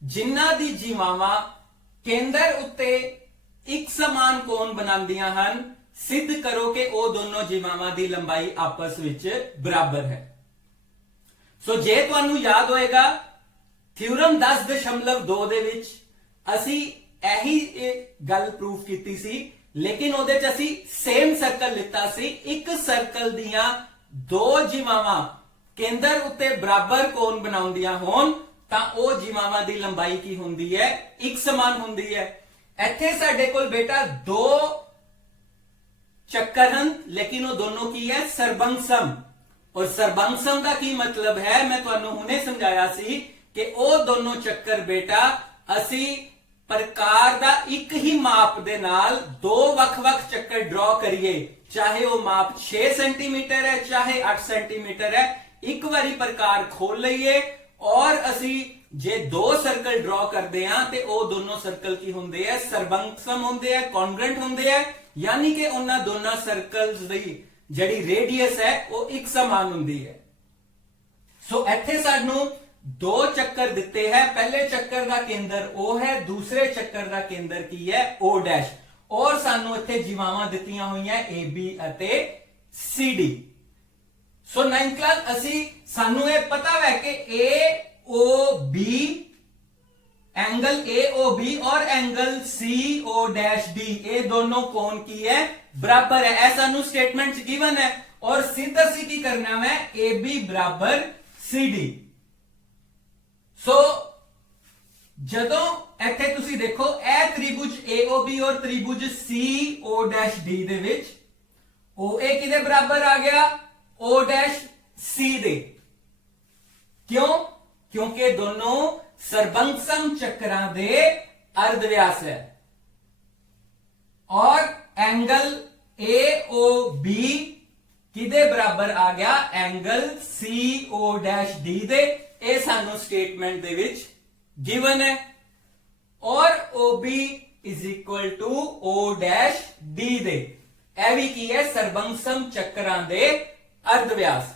ਜਿਨ੍ਹਾਂ ਦੀ ਜੀਵਾਵਾਂ ਕੇਂਦਰ ਉੱਤੇ ਇੱਕ ਸਮਾਨ ਕੋਣ ਬਣਾਉਂਦੀਆਂ ਹਨ। ਸਿੱਧ ਕਰੋ ਕਿ ਉਹ ਦੋਨੋਂ ਜੀਵਾਵਾਂ ਦੀ ਲੰਬਾਈ ਆਪਸ ਵਿੱਚ ਬਰਾਬਰ ਹੈ। ਸੋ ਜੇ ਤੁਹਾਨੂੰ ਯਾਦ ਹੋਏਗਾ ਥਿਊਰਮ 10.2 ਦੇ ਵਿੱਚ ਅਸੀਂ ਇਹੀ ਗੱਲ ਪ੍ਰੂਫ ਕੀਤੀ ਸੀ, ਲੇਕਿਨ ਉਹਦੇ ਚ ਅਸੀਂ ਸੇਮ ਸਰਕਲ ਲਿੱਤਾ ਸੀ। ਇੱਕ ਸਰਕਲ ਦੀਆਂ ਦੋ ਜੀਵਾਵਾਂ ਕੇਂਦਰ ਉੱਤੇ ਬਰਾਬਰ ਕੋਣ ਬਣਾਉਂਦੀਆਂ ਹੋਣ ਤਾਂ ਉਹ ਜੀਵਾਵਾਂ ਦੀ ਲੰਬਾਈ ਕੀ ਹੁੰਦੀ ਹੈ, ਇੱਕ ਸਮਾਨ ਹੁੰਦੀ ਹੈ। ਇੱਥੇ ਸਾਡੇ ਕੋਲ ਬੇਟਾ ਦੋ ਚੱਕਰ ਹਨ, ਲੇਕਿਨ ਉਹ ਦੋਨੋਂ ਕੀ ਹੈ, ਸਰਬੰਗ ਸਮ। ਔਰ ਸਰਬੰਗ ਸਮ ਦਾ ਕੀ ਮਤਲਬ ਹੈ, ਮੈਂ ਤੁਹਾਨੂੰ ਹੁਣੇ ਸਮਝਾਇਆ ਸੀ ਕਿ ਉਹ ਦੋਨੋਂ ਚੱਕਰ ਬੇਟਾ ਅਸੀਂ ਪ੍ਰਕਾਰ ਦਾ ਇੱਕ ਹੀ ਮਾਪ ਦੇ ਨਾਲ ਦੋ ਵੱਖ-ਵੱਖ ਚੱਕਰ ਡਰਾ ਕਰੀਏ, ਚਾਹੇ ਉਹ ਮਾਪ 6 ਸੈਂਟੀਮੀਟਰ ਹੈ ਚਾਹੇ 8 ਸੈਂਟੀਮੀਟਰ ਹੈ, ਇੱਕ ਵਾਰੀ ਪ੍ਰਕਾਰ ਖੋਲ ਲਈਏ ਔਰ ਅਸੀਂ ਜੇ ਦੋ ਸਰਕਲ ਡਰਾ ਕਰਦੇ ਹਾਂ ਤੇ ਉਹ ਦੋਨੋਂ ਸਰਕਲ ਕੀ ਹੁੰਦੇ ਆ, ਸਰਬੰਗ ਸਮ ਹੁੰਦੇ ਆ, ਕੌਨਗਰੈਂਟ ਹੁੰਦੇ ਆ। ਯਾਨੀ ਕਿ ਉਹਨਾਂ ਦੋਨਾਂ ਸਰਕਲਸ ਦੀ ਜਿਹੜੀ ਰੇਡੀਅਸ ਹੈ ਉਹ ਇੱਕ ਸਮਾਨ ਹੁੰਦੀ ਹੈ। ਸੋ ਇੱਥੇ ਸਾਨੂੰ ਦੋ ਚੱਕਰ ਦਿੱਤੇ ਹੈ। ਪਹਿਲੇ ਚੱਕਰ ਦਾ ਕੇਂਦਰ O ਹੈ, ਦੂਸਰੇ ਚੱਕਰ ਦਾ ਕੇਂਦਰ ਕੀ ਹੈ, O ਡੈਸ਼। ਔਰ ਸਾਨੂੰ ਇੱਥੇ ਜੀਵਾਵਾਂ ਦਿੱਤੀਆਂ ਹੋਈਆਂ AB ਅਤੇ CD। ਸੋ 9th ਕਲਾਸ ਅਸੀਂ ਸਾਨੂੰ ਇਹ ਪਤਾ ਹੈ ਕਿ AOB एंगल AOB और एंगल CO डैश D ये दोनों कोण की है, बराबर है। ऐसा नु स्टेटमेंट गिवन है और सीधा सी की करना है AB बराबर CD। सो जदों ਇੱਥੇ ਤੁਸੀਂ ਦੇਖੋ ਇਹ त्रिभुज AOB और त्रिभुज CO डैश D ਦੇ ਵਿੱਚ OA ਕਿਹਦੇ ਬਰਾਬਰ ਆ ਗਿਆ, O डैश C ਦੇ। क्यों? क्योंकि दोनों ਸਰਬੰਗ ਸਮ ਚੱਕਰਾਂ ਦੇ ਅਰਧ ਵਿਆਸ ਹੈ। ਔਰ ਐਂਗਲ AOB ਕਿਹਦੇ ਬਰਾਬਰ ਆ ਗਿਆ, ਐਂਗਲ CO ਡੈਸ਼ D ਦੇ। ਇਹ ਸਾਨੂੰ ਸਟੇਟਮੈਂਟ ਦੇ ਵਿੱਚ ਗਿਵਨ ਹੈ। ਔਰ OB is equal to O dash D ਦੇ। ਇਹ ਵੀ ਕੀ ਹੈ, ਸਰਬੰਗ ਸਮ ਚੱਕਰਾਂ ਦੇ ਅਰਧ ਵਿਆਸ।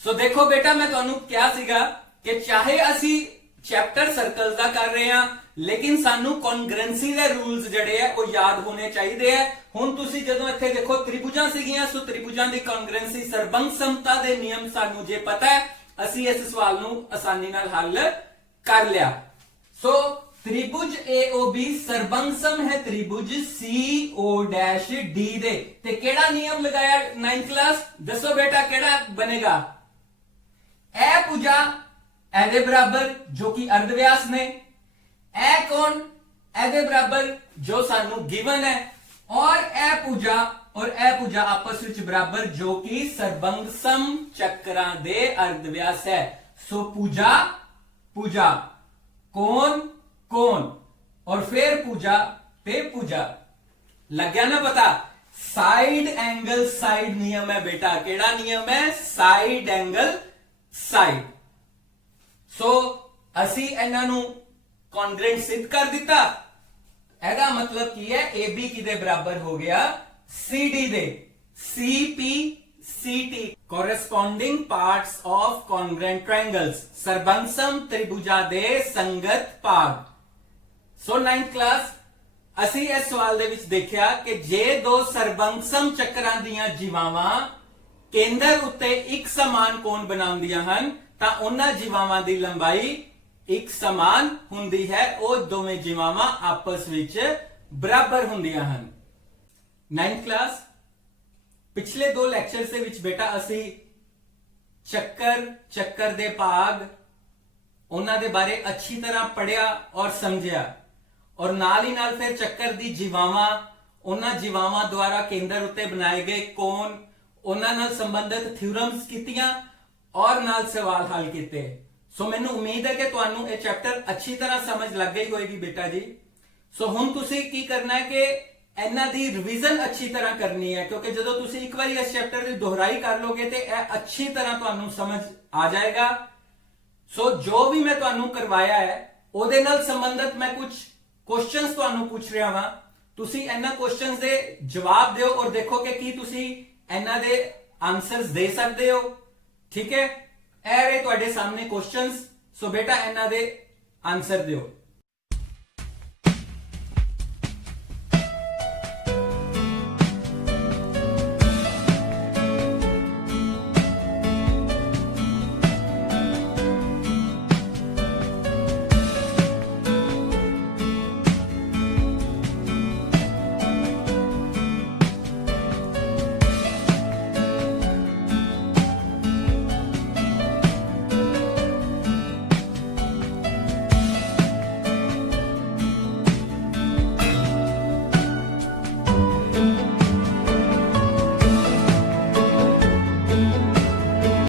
ਸੋ ਦੇਖੋ ਬੇਟਾ ਮੈਂ ਤੁਹਾਨੂੰ ਕਿਹਾ ਸੀਗਾ ਕਿ ਚਾਹੇ ਅਸੀਂ ਚੈਪਟਰ ਸਰਕਲਸ ਦਾ ਕਰ ਰਹੇ ਹਾਂ, ਲੇਕਿਨ ਸਾਨੂੰ ਕੌਨਗਰੈਂਸੀ ਦੇ ਰੂਲਸ ਜਿਹੜੇ ਆ ਉਹ ਯਾਦ ਹੋਣੇ ਚਾਹੀਦੇ ਆ। ਹੁਣ ਤੁਸੀਂ ਜਦੋਂ ਇੱਥੇ ਦੇਖੋ ਤ੍ਰਿਭੁਜਾਂ ਸੀਗੀਆਂ, ਸੋ ਤ੍ਰਿਭੁਜਾਂ ਦੀ ਕੌਨਗਰੈਂਸੀ ਸਰਬੰਗ ਸਮਤਾ ਦੇ ਨਿਯਮ ਸਾਨੂੰ ਜੇ ਪਤਾ ਹੈ, ਅਸੀਂ ਇਸ ਸਵਾਲ ਨੂੰ ਆਸਾਨੀ ਨਾਲ ਹੱਲ ਕਰ ਲਿਆ। ਸੋ त्रिभुज AOB ਸਰਬੰਸਮ ਹੈ त्रिभुज CO'D ਦੇ ਤੇ ਕਿਹੜਾ ਨਿਯਮ ਲਗਾਇਆ 9th ਕਲਾਸ ਦੱਸੋ ਬੇਟਾ ਕਿਹੜਾ ਬਣੇਗਾ ਇਹ ਭੁਜਾ ਇਹਦੇ ਬਰਾਬਰ ਜੋ ਕਿ ਅਰਧ ਵਿਆਸ ਨੇ ਇਹ ਕੋਣ ਇਹਦੇ ਬਰਾਬਰ ਜੋ ਸਾਨੂੰ ਗਿਵਨ ਹੈ ਔਰ ਇਹ ਭੁਜਾ ਆਪਸ ਵਿੱਚ ਬਰਾਬਰ ਜੋ ਕਿ ਸਰਬੰਸਮ ਚੱਕਰਾਂ ਦੇ ਅਰਧ ਵਿਆਸ ਹੈ ਸੋ ਭੁਜਾ कौन और फिर पूजा पे पूजा लग गया ना पता साइड एंगल साइड नियम है बेटा केड़ा नियम है साइड एंगल साइड सो असी इन्हां नू कॉन्ग्रेंट सिद्ध कर दिता एदा मतलब की है AB किदे बराबर हो गया CD they CPCT corresponding parts of congruent triangles ਸਰਬੰਸਮ ਤ੍ਰਿਭੁਜਾਂ ਦੇ ਸੰਗਤ ਭਾਗ ਸੋ 9th ਕਲਾਸ ਅਸੀਂ ਇਸ ਸਵਾਲ ਦੇ ਵਿੱਚ ਦੇਖਿਆ ਕਿ ਜੇ ਦੋ ਸਰਬੰਸਮ ਚੱਕਰਾਂ ਦੀਆਂ ਜੀਵਾਵਾਂ ਕੇਂਦਰ ਉੱਤੇ ਇੱਕ ਸਮਾਨ ਕੋਣ ਬਣਾਉਂਦੀਆਂ ਹਨ ਤਾਂ ਉਹਨਾਂ ਜੀਵਾਵਾਂ ਦੀ ਲੰਬਾਈ ਇੱਕ ਸਮਾਨ ਹੁੰਦੀ ਹੈ ਉਹ ਦੋਵੇਂ ਜੀਵਾਵਾਂ ਆਪਸ ਵਿੱਚ ਬਰਾਬਰ ਹੁੰਦੀਆਂ ਹਨ 9th ਕਲਾਸ ਪਿਛਲੇ ਦੋ ਲੈਕਚਰਸ ਦੇ ਵਿੱਚ ਬੇਟਾ ਅਸੀਂ ਚੱਕਰ ਦੇ ਭਾਗ ਉਹਨਾਂ ਦੇ ਬਾਰੇ ਅੱਛੀ ਤਰ੍ਹਾਂ ਪੜਿਆ ਔਰ ਸਮਝਿਆ ਔਰ ਨਾਲ ਹੀ ਨਾਲ ਫਿਰ ਚੱਕਰ ਦੀ ਜੀਵਾਵਾਂ ਉਹਨਾਂ ਜੀਵਾਵਾਂ ਦੁਆਰਾ ਕੇਂਦਰ ਉੱਤੇ ਬਣਾਏ ਗਏ ਕੋਣ ਉਹਨਾਂ ਨਾਲ ਸੰਬੰਧਿਤ ਥਿਊਰਮਸ ਕੀਤੀਆਂ ਔਰ ਨਾਲ ਸਵਾਲ ਹੱਲ ਕੀਤੇ ਸੋ ਮੈਨੂੰ ਉਮੀਦ ਹੈ ਕਿ ਤੁਹਾਨੂੰ ਇਹ ਚੈਪਟਰ ਅੱਛੀ ਤਰ੍ਹਾਂ ਸਮਝ ਲੱਗ ਗਈ ਹੋਏਗੀ ਬੇਟਾ ਜੀ ਸੋ ਹੁਣ ਤੁਸੀਂ ਕੀ ਕਰਨਾ ਹੈ ਕਿ ਇਹਨਾਂ ਦੀ ਰਿਵੀਜ਼ਨ ਅੱਛੀ ਤਰ੍ਹਾਂ ਕਰਨੀ ਹੈ ਕਿਉਂਕਿ ਜਦੋਂ ਤੁਸੀਂ ਇੱਕ ਵਾਰੀ ਇਸ ਚੈਪਟਰ ਦੀ ਦੁਹਰਾਈ ਕਰ ਲੋਗੇ ਤੇ ਇਹ ਅੱਛੀ ਤਰ੍ਹਾਂ ਤੁਹਾਨੂੰ ਸਮਝ ਆ ਜਾਏਗਾ ਸੋ ਜੋ ਵੀ ਮੈਂ ਤੁਹਾਨੂੰ ਕਰਵਾਇਆ ਹੈ ਉਹਦੇ ਨਾਲ ਸੰਬੰਧਿਤ ਮੈਂ ਕੁਝ ਕੁਐਸਚਨਸ ਤੁਹਾਨੂੰ ਪੁੱਛ ਰਿਹਾ ਹਾਂ ਤੁਸੀਂ ਇਹਨਾਂ ਕੁਐਸਚਨਸ ਦੇ ਜਵਾਬ ਦਿਓ ਔਰ ਦੇਖੋ ਕਿ ਕੀ ਤੁਸੀਂ ਇਹਨਾਂ ਦੇ ਆਨਸਰਸ ਦੇ ਸਕਦੇ ਹੋ ਠੀਕ ਹੈ ਇਹ ਰਹੇ ਤੁਹਾਡੇ ਸਾਹਮਣੇ ਕੁਐਸਚਨਸ ਸੋ ਬੇਟਾ ਇਹਨਾਂ ਦੇ ਆਨਸਰ ਦਿਓ